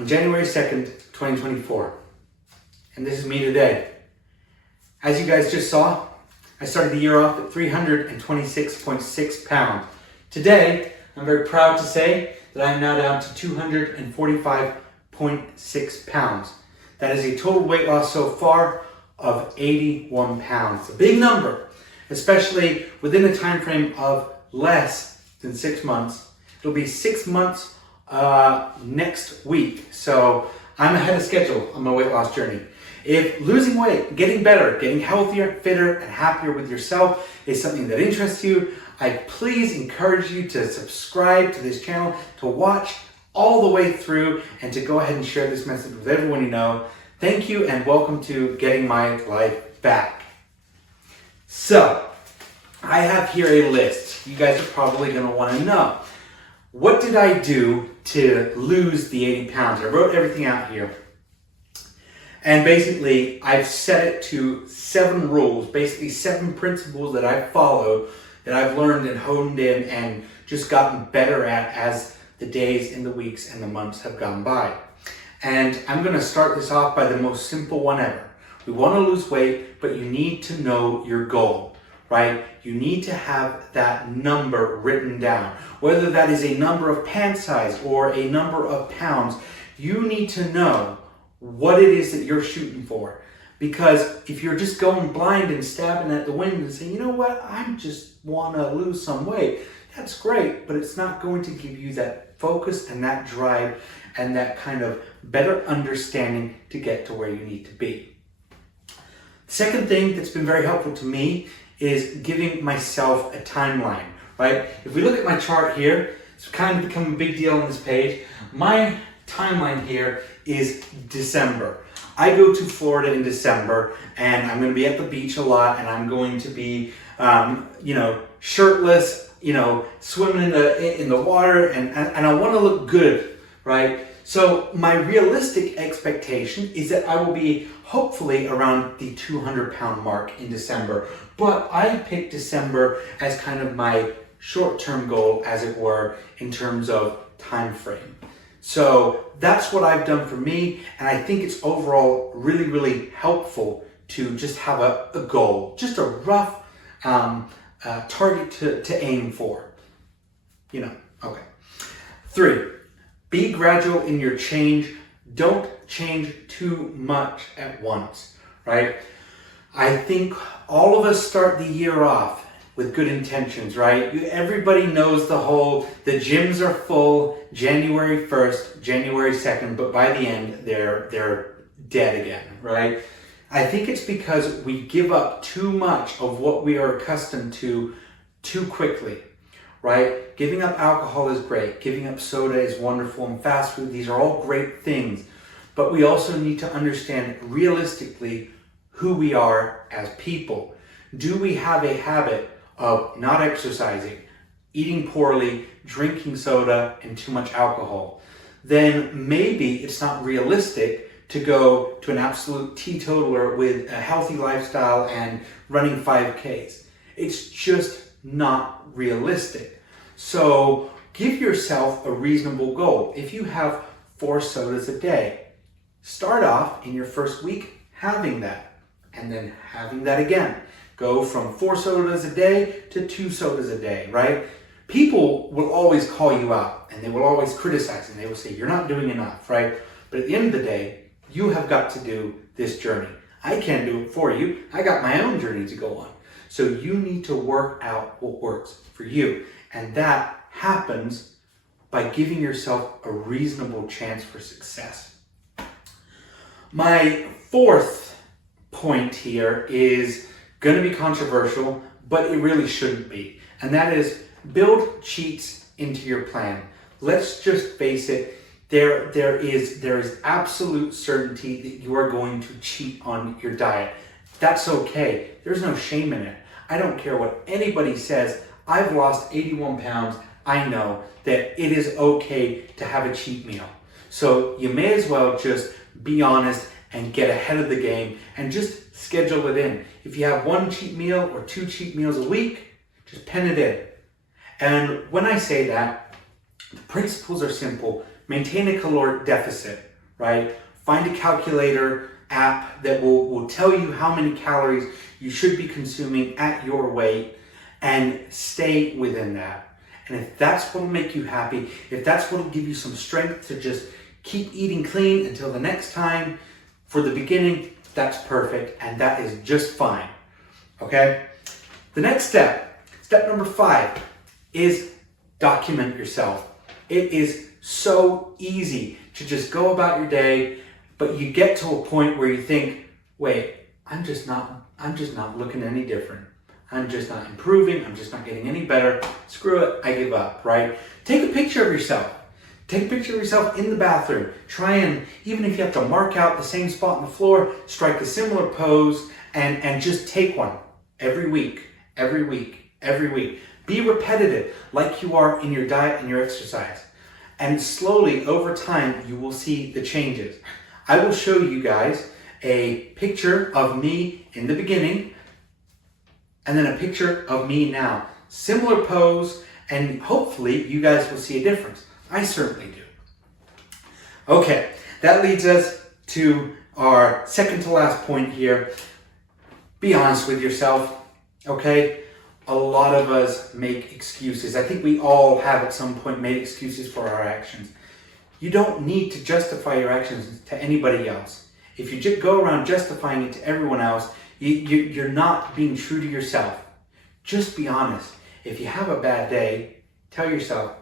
on January 2nd, 2024. And this is me today. As you guys just saw, I started the year off at 326.6 pounds. Today, I'm very proud to say that I'm now down to 245.6 pounds. That is a total weight loss so far of 81 pounds. A big number, especially within a time frame of less than 6 months. It'll be 6 months next week. So I'm ahead of schedule on my weight loss journey. If losing weight, getting better, getting healthier, fitter, and happier with yourself is something that interests you, I please encourage you to subscribe to this channel, to watch all the way through, and to go ahead and share this message with everyone you know. Thank you, and welcome to Getting My Life Back. So, I have here a list. You guys are probably going to want to know. What did I do to lose the 80 pounds? I wrote everything out here. And basically, I've set it to 7 rules, basically 7 principles that I follow, that I've learned and honed in and just gotten better at as the days and the weeks and the months have gone by. And I'm going to start this off by the most simple one ever. We want to lose weight, but you need to know your goal, right? You need to have that number written down. Whether that is a number of pant size or a number of pounds, you need to know what it is that you're shooting for. Because if you're just going blind and stabbing at the wind and saying, you know what, I just want to lose some weight, that's great, but it's not going to give you that focus and that drive and that kind of better understanding to get to where you need to be. The second thing that's been very helpful to me is giving myself a timeline, right? If we look at my chart here, it's kind of become a big deal on this page. My timeline here is December. I go to Florida in December, and I'm going to be at the beach a lot, and I'm going to be, shirtless, swimming in the water, and I want to look good, right? So my realistic expectation is that I will be hopefully around the 200-pound mark in December. But I picked December as kind of my short-term goal, as it were, in terms of time frame. So that's what I've done for me, and I think it's overall really, really helpful to just have a goal, just a rough target to aim for. Okay. 3, be gradual in your change. Don't change too much at once, right? I think all of us start the year off with good intentions, right? Everybody knows the gyms are full January 1st, January 2nd, but by the end, they're dead again, right? I think it's because we give up too much of what we are accustomed to too quickly, right? Giving up alcohol is great. Giving up soda is wonderful, and fast food, these are all great things. But we also need to understand realistically who we are as people. Do we have a habit of not exercising, eating poorly, drinking soda, and too much alcohol? Then maybe it's not realistic to go to an absolute teetotaler with a healthy lifestyle and running 5Ks. It's just not realistic. So give yourself a reasonable goal. If you have 4 sodas a day, start off in your first week having that, and then having that again. Go from 4 sodas a day to 2 sodas a day, right? People will always call you out, and they will always criticize, and they will say, you're not doing enough, right? But at the end of the day, you have got to do this journey. I can't do it for you. I got my own journey to go on. So you need to work out what works for you. And that happens by giving yourself a reasonable chance for success. My 4th point here is going to be controversial, but it really shouldn't be. And that is, build cheats into your plan. Let's just face it, there is absolute certainty that you are going to cheat on your diet. That's okay. There's no shame in it. I don't care what anybody says. I've lost 81 pounds. I know that it is okay to have a cheat meal. So you may as well just be honest and get ahead of the game and just schedule it in. If you have 1 cheat meal or 2 cheat meals a week, just pen it in. And when I say that, the principles are simple. Maintain a caloric deficit, right? Find a calculator app that will tell you how many calories you should be consuming at your weight and stay within that. And if that's what will make you happy, if that's what will give you some strength to just keep eating clean until the next time, for the beginning, that's perfect, and that is just fine, okay? The next step number 5, is document yourself. It is so easy to just go about your day, but you get to a point where you think, wait, I'm just not looking any different. I'm just not improving. I'm just not getting any better. Screw it. I give up, right? Take a picture of yourself. Take a picture of yourself in the bathroom. Try and, even if you have to mark out the same spot on the floor, strike a similar pose and just take one every week, every week, every week. Be repetitive like you are in your diet and your exercise. And slowly over time, you will see the changes. I will show you guys a picture of me in the beginning and then a picture of me now. Similar pose, and hopefully you guys will see a difference. I certainly do. Okay, that leads us to our second to last point here. Be honest with yourself, okay? A lot of us make excuses. I think we all have at some point made excuses for our actions. You don't need to justify your actions to anybody else. If you just go around justifying it to everyone else, you're not being true to yourself. Just be honest. If you have a bad day, tell yourself,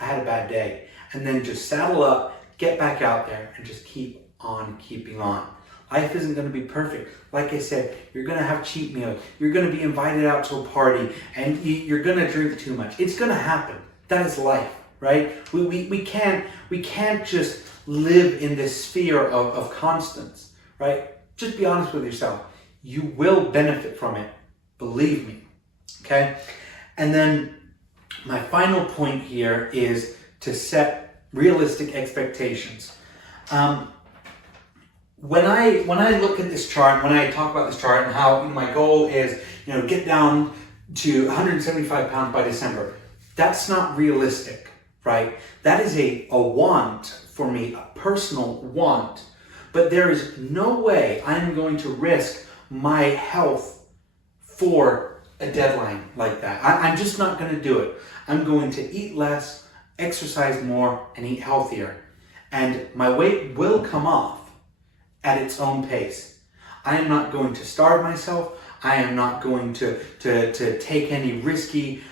I had a bad day. And then just saddle up, get back out there, and just keep on keeping on. Life isn't going to be perfect. Like I said, you're going to have cheat meals. You're going to be invited out to a party, and you're going to drink too much. It's going to happen. That is life, right? We can't just live in this sphere of constants, right? Just be honest with yourself. You will benefit from it. Believe me, okay? And then my final point here is to set realistic expectations. When I look at this chart, when I talk about this chart and how my goal is, get down to 175 pounds by December, that's not realistic, right? That is a want for me, a personal want. But there is no way I'm going to risk my health for a deadline like that. I'm just not going to do it. I'm going to eat less, exercise more, and eat healthier. And my weight will come off at its own pace. I am not going to starve myself. I am not going to take any risky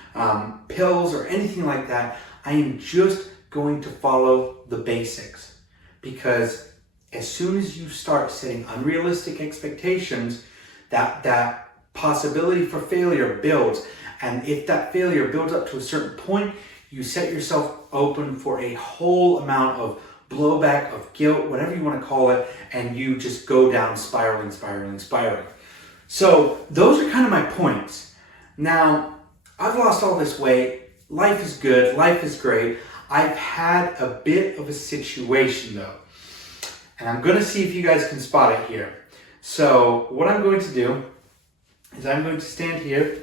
pills or anything like that. I am just going to follow the basics. Because as soon as you start setting unrealistic expectations, that possibility for failure builds. And if that failure builds up to a certain point, you set yourself open for a whole amount of blowback, of guilt, whatever you want to call it, and you just go down spiraling. So those are kind of my points. Now, I've lost all this weight. Life is good. Life is great. I've had a bit of a situation though, and I'm going to see if you guys can spot it here. So what I'm going to do is I'm going to stand here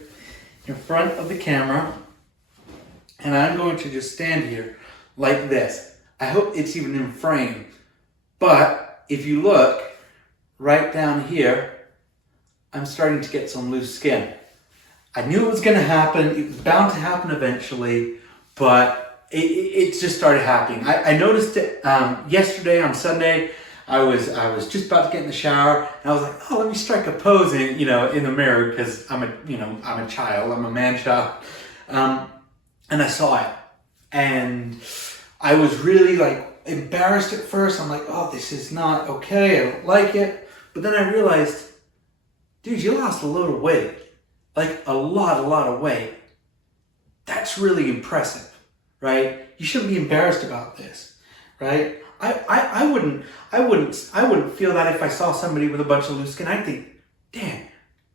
in front of the camera, and I'm going to just stand here like this. I hope it's even in frame. But if you look right down here, I'm starting to get some loose skin. I knew it was going to happen. It was bound to happen eventually, but it just started happening. I noticed it yesterday on Sunday. I was just about to get in the shower, and I was like, oh, let me strike a pose in the mirror, because I'm a child. I'm a man child. And I saw it, and I was really embarrassed at first. I'm like, oh, this is not okay. I don't like it. But then I realized, dude, you lost a load of weight. Like a lot of weight. That's really impressive, right? You shouldn't be embarrassed about this, right? I wouldn't feel that if I saw somebody with a bunch of loose skin. I'd think, damn,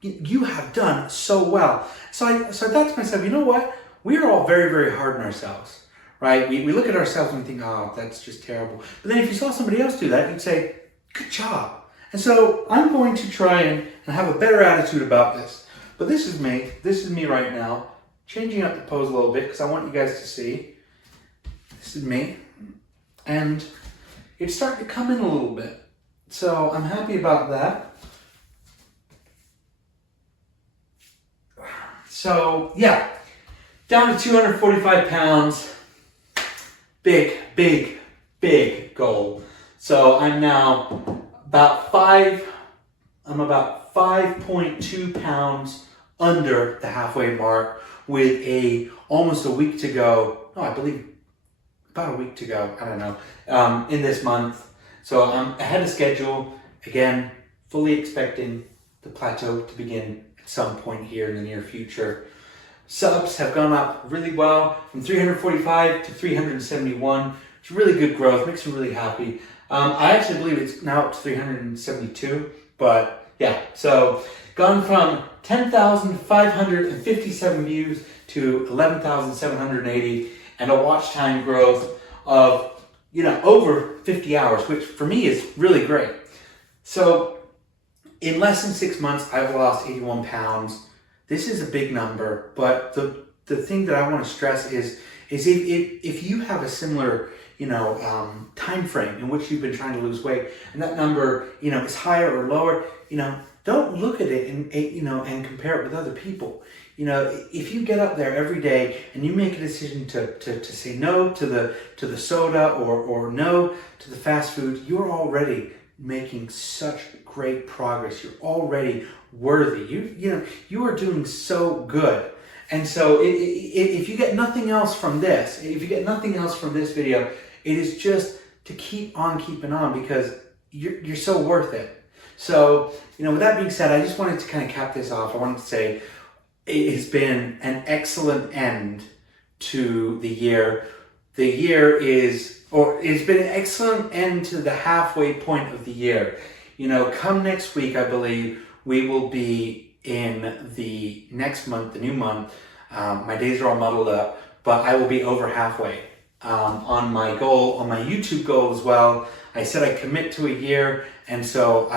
you have done so well. So I thought to myself, you know what? We are all very, very hard on ourselves, right? We look at ourselves and we think, oh, that's just terrible. But then if you saw somebody else do that, you'd say, good job. And so I'm going to try and have a better attitude about this. But this is me. This is me right now. Changing up the pose a little bit because I want you guys to see. This is me. And it's starting to come in a little bit. So I'm happy about that. So yeah, down to 245 pounds. Big, big, big goal. So I'm now about 5.2 pounds under the halfway mark with almost a week to go. No, I believe about a week to go. I don't know. In this month. So I'm ahead of schedule. Again, fully expecting the plateau to begin at some point here in the near future. Subs have gone up really well from 345 to 371. It's really good growth, makes me really happy. I actually believe it's now up to 372, but yeah, so gone from 10,557 views to 11,780 and a watch time growth of, over 50 hours, which for me is really great. So in less than 6 months, I've lost 81 pounds. This is a big number, but the thing that I want to stress is if you have a similar time frame in which you've been trying to lose weight, and that number is higher or lower, don't look at it and compare it with other people. If you get up there every day and you make a decision to say no to the soda or no to the fast food, you're already making such great progress. You're already worthy. You are doing so good. And so if you get nothing else from this, video, it is just to keep on keeping on because you're so worth it. So, with that being said, I just wanted to kind of cap this off. I wanted to say it has been an excellent end to the year. It's been an excellent end to the halfway point of the year. Come next week, I believe, we will be in the next month, the new month. My days are all muddled up, but I will be over halfway on my goal, on my YouTube goal as well. I said I commit to a year, and so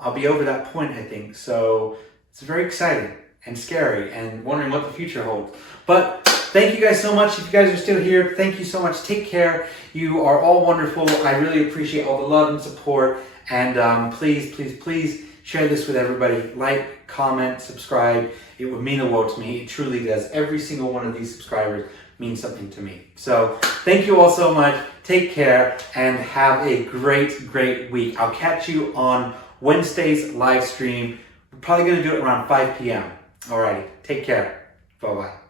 I'll be over that point, I think. So it's very exciting and scary and wondering what the future holds. But thank you guys so much. If you guys are still here, thank you so much. Take care. You are all wonderful. I really appreciate all the love and support. And please, please, please share this with everybody. Like, comment, subscribe. It would mean the world to me. It truly does. Every single one of these subscribers means something to me. So thank you all so much. Take care and have a great, great week. I'll catch you on Wednesday's live stream. We're probably going to do it around 5 p.m. Alrighty. Take care. Bye-bye.